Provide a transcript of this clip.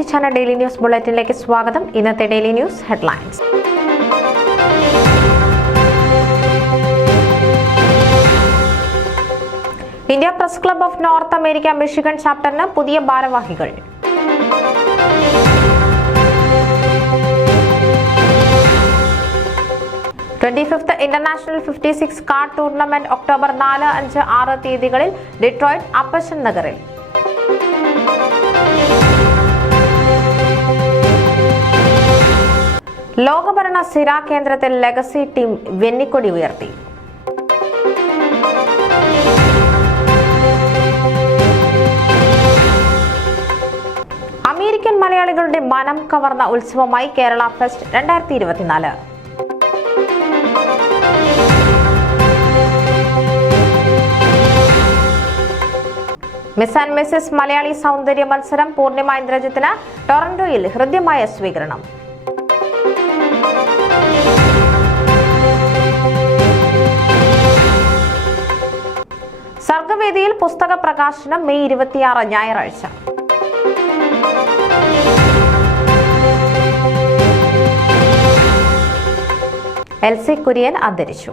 പ്രവാസി channel daily news ബുള്ളറ്റിനിലേക്ക് സ്വാഗതം. ഇന്നത്തെ daily news headlines. India press club of North America Michigan ചാപ്റ്ററിന് പുതിയ ഭാരവാഹികൾ. th international 56 car tournament October 4, 5, 6 തീയതികളിൽ ഡിട്രോയിറ്റ് അപ്പച്ചൻ നഗറിൽ. ലോകഭരണ സിരാ കേന്ദ്രത്തിൽ ലെഗസി ടീം വെന്നിക്കൊടി ഉയർത്തി. അമേരിക്കൻ മലയാളികളുടെ മനം കവർന്ന ഉത്സവമായി Kerala fest 2024. Miss and missus Malayali സൗന്ദര്യ മത്സരം പൂർണിമ ഇന്ദ്രജിത്തിന് ടൊറന്റോയിൽ ഹൃദ്യമായ സ്വീകരണം. സർഗവേദിയിൽ പുസ്തക പ്രകാശനം മെയ് 26 ഞായറാഴ്ച. എൽസി കുര്യൻ അന്തരിച്ചു.